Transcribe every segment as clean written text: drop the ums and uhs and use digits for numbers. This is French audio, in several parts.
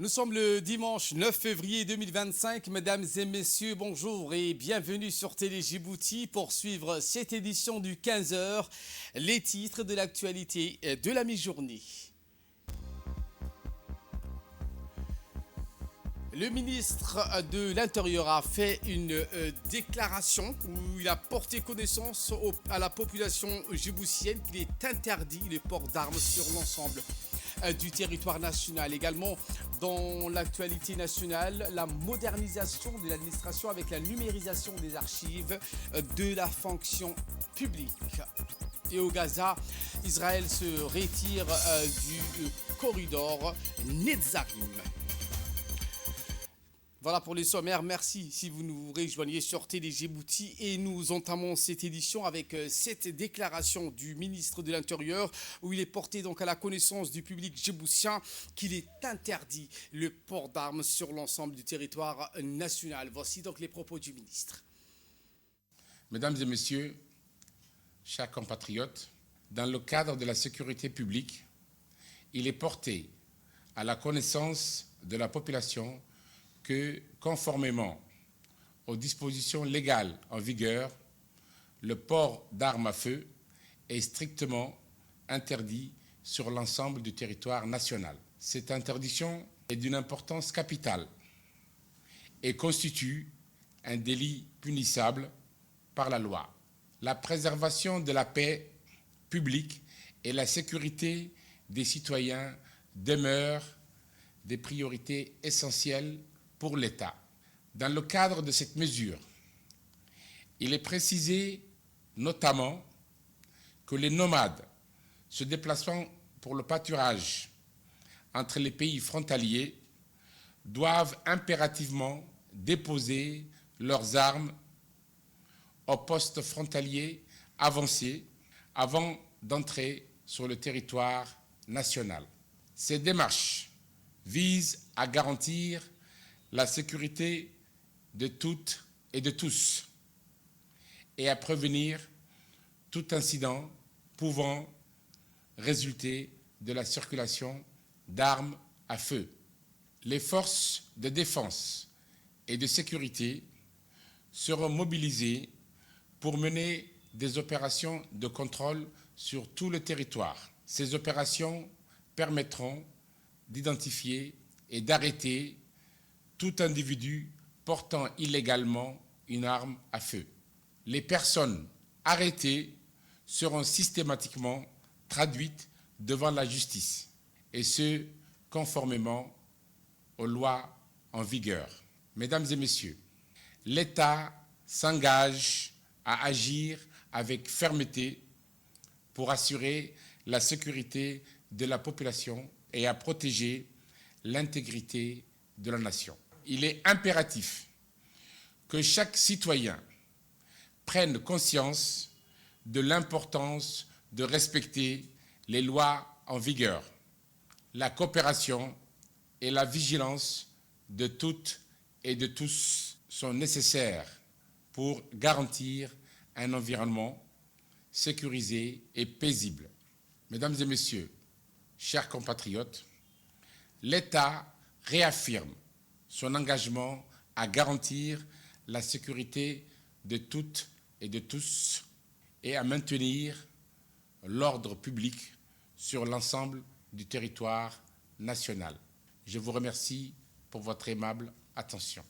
Nous sommes le dimanche 9 février 2025. Mesdames et messieurs, bonjour et bienvenue sur Télé Djibouti pour suivre cette édition du 15 heures. Les titres de l'actualité de la mi-journée. Le ministre de l'Intérieur a fait une déclaration où il a porté connaissance à la population djiboutienne qu'il est interdit le port d'armes sur l'ensemble du territoire national. Également, dans l'actualité nationale, la modernisation de l'administration avec la numérisation des archives de la fonction publique. Et au Gaza, Israël se retire du corridor Netzarim. Voilà pour les sommaires. Merci si vous nous rejoignez sur Télé Djibouti et nous entamons cette édition avec cette déclaration du ministre de l'Intérieur où il est porté donc à la connaissance du public djiboutien qu'il est interdit le port d'armes sur l'ensemble du territoire national. Voici donc les propos du ministre. Mesdames et messieurs, chers compatriotes, dans le cadre de la sécurité publique, il est porté à la connaissance de la population que, conformément aux dispositions légales en vigueur, le port d'armes à feu est strictement interdit sur l'ensemble du territoire national. Cette interdiction est d'une importance capitale et constitue un délit punissable par la loi. La préservation de la paix publique et la sécurité des citoyens demeurent des priorités essentielles pour l'État. Dans le cadre de cette mesure, il est précisé notamment que les nomades se déplaçant pour le pâturage entre les pays frontaliers doivent impérativement déposer leurs armes au poste frontalier avancé avant d'entrer sur le territoire national. Ces démarches visent à garantir la sécurité de toutes et de tous et à prévenir tout incident pouvant résulter de la circulation d'armes à feu. Les forces de défense et de sécurité seront mobilisées pour mener des opérations de contrôle sur tout le territoire. Ces opérations permettront d'identifier et d'arrêter tout individu portant illégalement une arme à feu. Les personnes arrêtées seront systématiquement traduites devant la justice, et ce, conformément aux lois en vigueur. Mesdames et messieurs, l'État s'engage à agir avec fermeté pour assurer la sécurité de la population et à protéger l'intégrité de la nation. Il est impératif que chaque citoyen prenne conscience de l'importance de respecter les lois en vigueur. La coopération et la vigilance de toutes et de tous sont nécessaires pour garantir un environnement sécurisé et paisible. Mesdames et messieurs, chers compatriotes, l'État réaffirme son engagement à garantir la sécurité de toutes et de tous et à maintenir l'ordre public sur l'ensemble du territoire national. Je vous remercie pour votre aimable attention.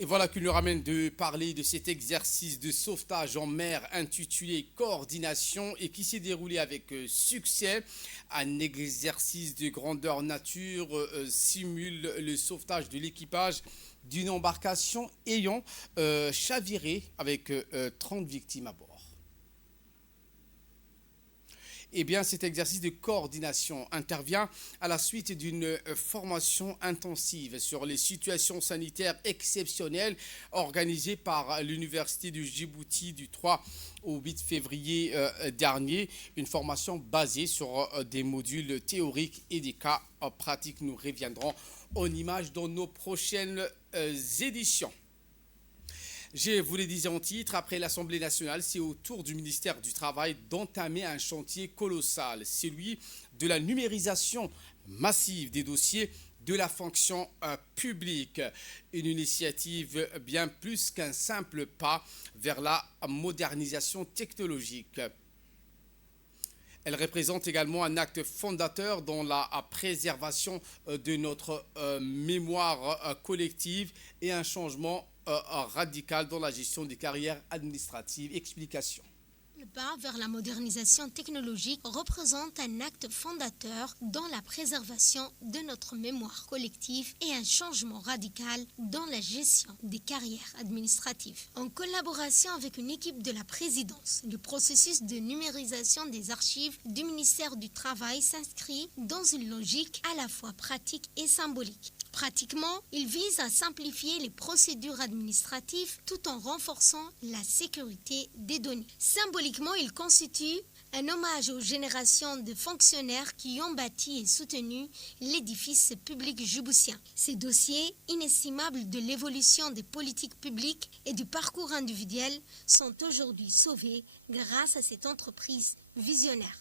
Et voilà qui nous ramène de parler de cet exercice de sauvetage en mer intitulé Coordination et qui s'est déroulé avec succès. Un exercice de grandeur nature simule le sauvetage de l'équipage d'une embarcation ayant chaviré avec 30 victimes à bord. Eh bien, cet exercice de coordination intervient à la suite d'une formation intensive sur les situations sanitaires exceptionnelles organisée par l'Université du Djibouti du 3 au 8 février dernier. Une formation basée sur des modules théoriques et des cas pratiques. Nous reviendrons en images dans nos prochaines éditions. Je vous le disais en titre, après l'Assemblée nationale, c'est au tour du ministère du Travail d'entamer un chantier colossal, celui de la numérisation massive des dossiers de la fonction publique. Une initiative bien plus qu'un simple pas vers la modernisation technologique. Elle représente également un acte fondateur dans la préservation de notre mémoire collective et un changement radical dans la gestion des carrières administratives. Explication. Le pas vers la modernisation technologique représente un acte fondateur dans la préservation de notre mémoire collective et un changement radical dans la gestion des carrières administratives. En collaboration avec une équipe de la présidence, le processus de numérisation des archives du ministère du Travail s'inscrit dans une logique à la fois pratique et symbolique. Pratiquement, il vise à simplifier les procédures administratives tout en renforçant la sécurité des données. Symboliquement, il constitue un hommage aux générations de fonctionnaires qui ont bâti et soutenu l'édifice public djiboutien. Ces dossiers, inestimables de l'évolution des politiques publiques et du parcours individuel, sont aujourd'hui sauvés grâce à cette entreprise visionnaire.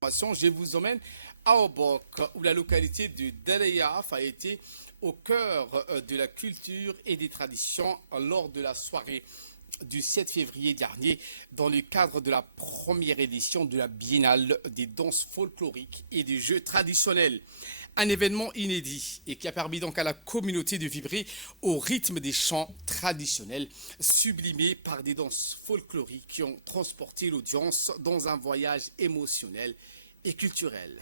Je vous emmène à Obok, où la localité de Daleyaf a été au cœur de la culture et des traditions lors de la soirée du 7 février dernier dans le cadre de la première édition de la Biennale des danses folkloriques et des jeux traditionnels. Un événement inédit et qui a permis donc à la communauté de vibrer au rythme des chants traditionnels sublimés par des danses folkloriques qui ont transporté l'audience dans un voyage émotionnel et culturel.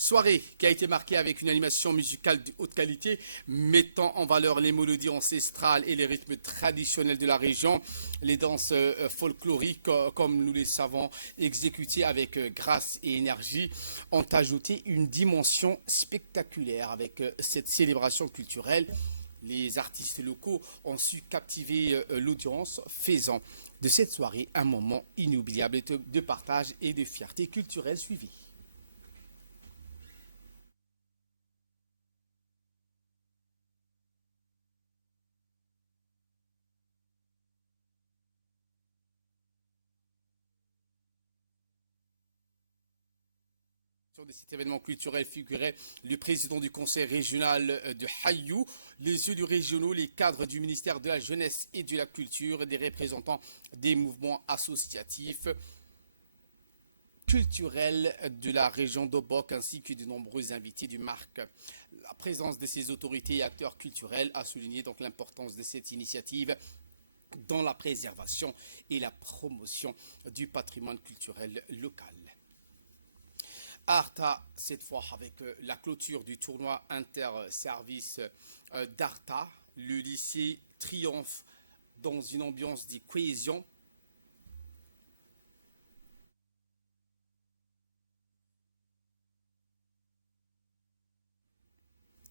Soirée qui a été marquée avec une animation musicale de haute qualité, mettant en valeur les mélodies ancestrales et les rythmes traditionnels de la région. Les danses folkloriques, comme nous les savons, exécutées avec grâce et énergie, ont ajouté une dimension spectaculaire avec cette célébration culturelle. Les artistes locaux ont su captiver l'audience, faisant de cette soirée un moment inoubliable de partage et de fierté culturelle suivie. De cet événement culturel figurait le président du conseil régional de Hayou, les élus régionaux, les cadres du ministère de la Jeunesse et de la Culture, des représentants des mouvements associatifs culturels de la région d'Obok, ainsi que de nombreux invités du MARC. La présence de ces autorités et acteurs culturels a souligné donc l'importance de cette initiative dans la préservation et la promotion du patrimoine culturel local. Arta, cette fois avec la clôture du tournoi inter-service d'Arta, le lycée triomphe dans une ambiance de cohésion.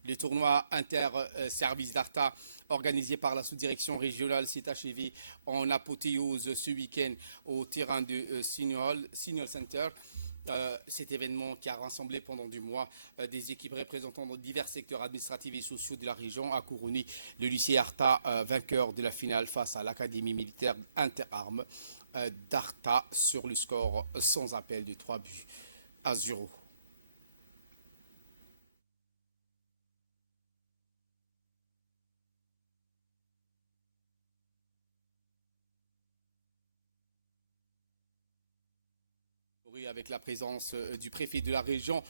Le tournoi inter-service d'Arta, organisé par la sous-direction régionale, s'est achevé en apothéose ce week-end au terrain de Signal Center. Cet événement qui a rassemblé pendant du mois des équipes représentant divers secteurs administratifs et sociaux de la région a couronné le lycée Arta vainqueur de la finale face à l'Académie militaire interarmes d'Arta sur le score sans appel de 3-0. Avec la présence du préfet de la région,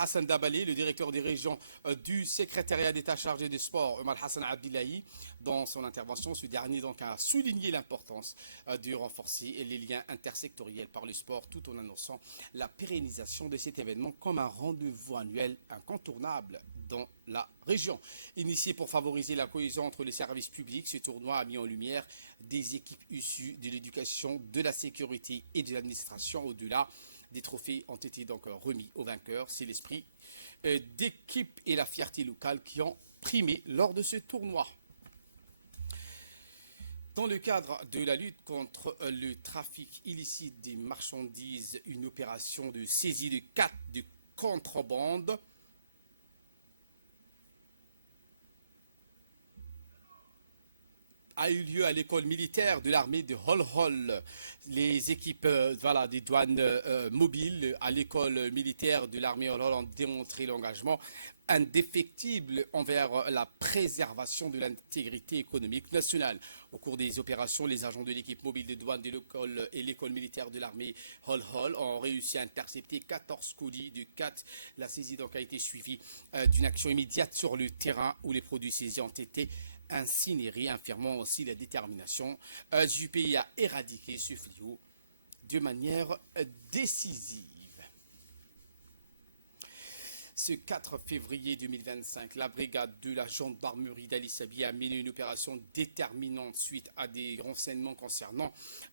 Hassan Dabali, le directeur des régions du secrétariat d'État chargé des sports, Omar Hassan Abdillahi. Dans son intervention, ce dernier donc a souligné l'importance de renforcer les liens intersectoriels par le sport, tout en annonçant la pérennisation de cet événement comme un rendez-vous annuel incontournable dans la région. Initié pour favoriser la cohésion entre les services publics, ce tournoi a mis en lumière des équipes issues de l'éducation, de la sécurité et de l'administration. Au-delà des trophées ont été donc remis aux vainqueurs. C'est l'esprit d'équipe et la fierté locale qui ont primé lors de ce tournoi. Dans le cadre de la lutte contre le trafic illicite des marchandises, une opération de saisie de 4 de contrebande a eu lieu à l'école militaire de l'armée de Hol-Hol. Les équipes des douanes mobiles à l'école militaire de l'armée Hol-Hol ont démontré l'engagement indéfectible envers la préservation de l'intégrité économique nationale. Au cours des opérations, les agents de l'équipe mobile de douane de l'école et l'école militaire de l'armée Hol-Hol ont réussi à intercepter 14 colis de 4. La saisie donc a été suivie d'une action immédiate sur le terrain où les produits saisis ont été incinérés, affirmant aussi la détermination du pays à éradiquer ce fléau de manière décisive. Ce 4 février 2025, la brigade de la gendarmerie d'Ali Sabi a mené une opération déterminante suite à des renseignements concernant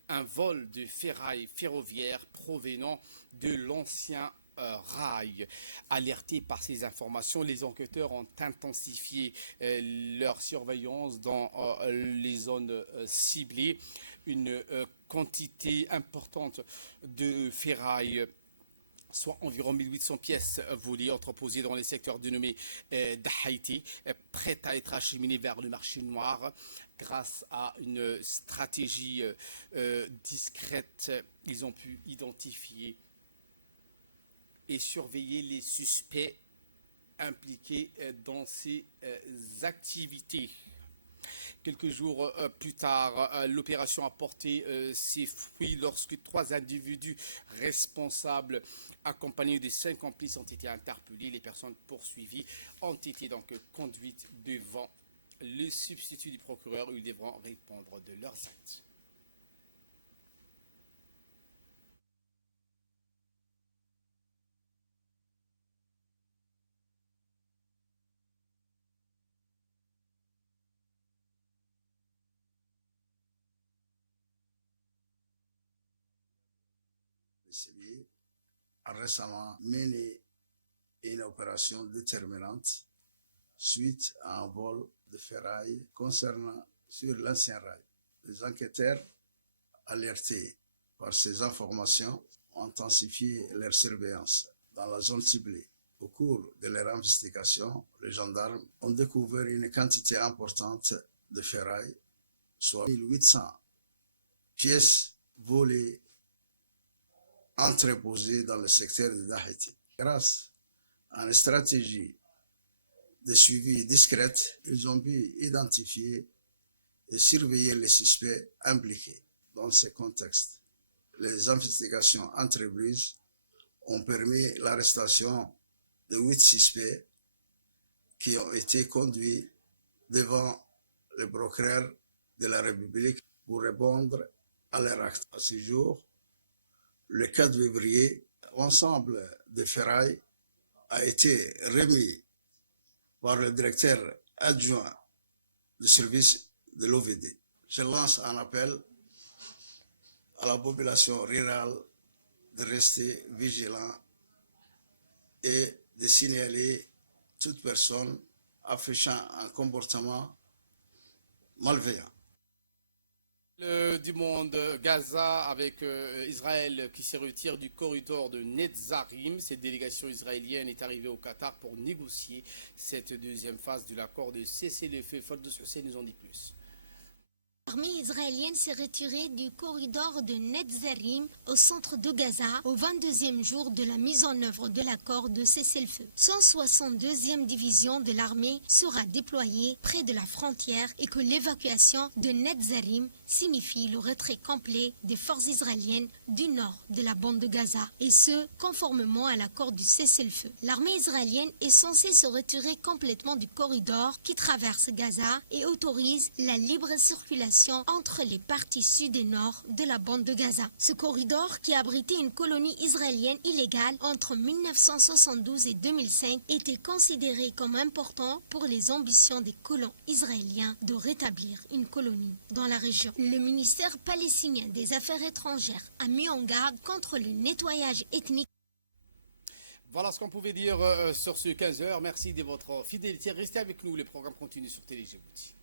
un vol de ferraille ferroviaire provenant de l'ancien rail. Alertés par ces informations, les enquêteurs ont intensifié leur surveillance dans les zones ciblées. Une quantité importante de ferraille, soit environ 1800 pièces volées, entreposées dans les secteurs dénommés d'Haïti, prêtes à être acheminées vers le marché noir. Grâce à une stratégie discrète, ils ont pu identifier et surveiller les suspects impliqués dans ces activités. Quelques jours plus tard, l'opération a porté ses fruits lorsque 3 individus responsables accompagnés de 5 complices ont été interpellés. Les personnes poursuivies ont été donc conduites devant le substitut du procureur où ils devront répondre de leurs actes. A récemment mené une opération déterminante suite à un vol de ferraille concernant sur l'ancien rail. Les enquêteurs, alertés par ces informations, ont intensifié leur surveillance dans la zone ciblée. Au cours de leur investigation, les gendarmes ont découvert une quantité importante de ferraille, soit 1800 pièces volées entreposées dans le secteur de Dahiti. Grâce à une stratégie de suivi discrète, ils ont pu identifier et surveiller les suspects impliqués dans ce contexte. Les investigations entreprises ont permis l'arrestation de 8 suspects qui ont été conduits devant le procureur de la République pour répondre à leur acte. À ce jour, le 4 février, l'ensemble des ferrailles a été remis par le directeur adjoint du service de l'OVD. Je lance un appel à la population rurale de rester vigilant et de signaler toute personne affichant un comportement malveillant. Du monde, Gaza avec Israël qui se retire du corridor de Netzarim. Cette délégation israélienne est arrivée au Qatar pour négocier cette deuxième phase de l'accord de cessez-le-feu. Faute de succès, nous en dit plus. L'armée israélienne s'est retirée du corridor de Netzarim au centre de Gaza au 22e jour de la mise en œuvre de l'accord de cessez-le-feu. 162e division de l'armée sera déployée près de la frontière et que l'évacuation de Netzarim signifie le retrait complet des forces israéliennes du nord de la bande de Gaza, et ce, conformément à l'accord du cessez-le-feu. L'armée israélienne est censée se retirer complètement du corridor qui traverse Gaza et autorise la libre circulation entre les parties sud et nord de la bande de Gaza. Ce corridor, qui abritait une colonie israélienne illégale entre 1972 et 2005, était considéré comme important pour les ambitions des colons israéliens de rétablir une colonie dans la région. Le ministère palestinien des Affaires étrangères a mis en garde contre le nettoyage ethnique. Voilà ce qu'on pouvait dire sur ce 15h. Merci de votre fidélité. Restez avec nous, le programme continue sur Télé Djibouti.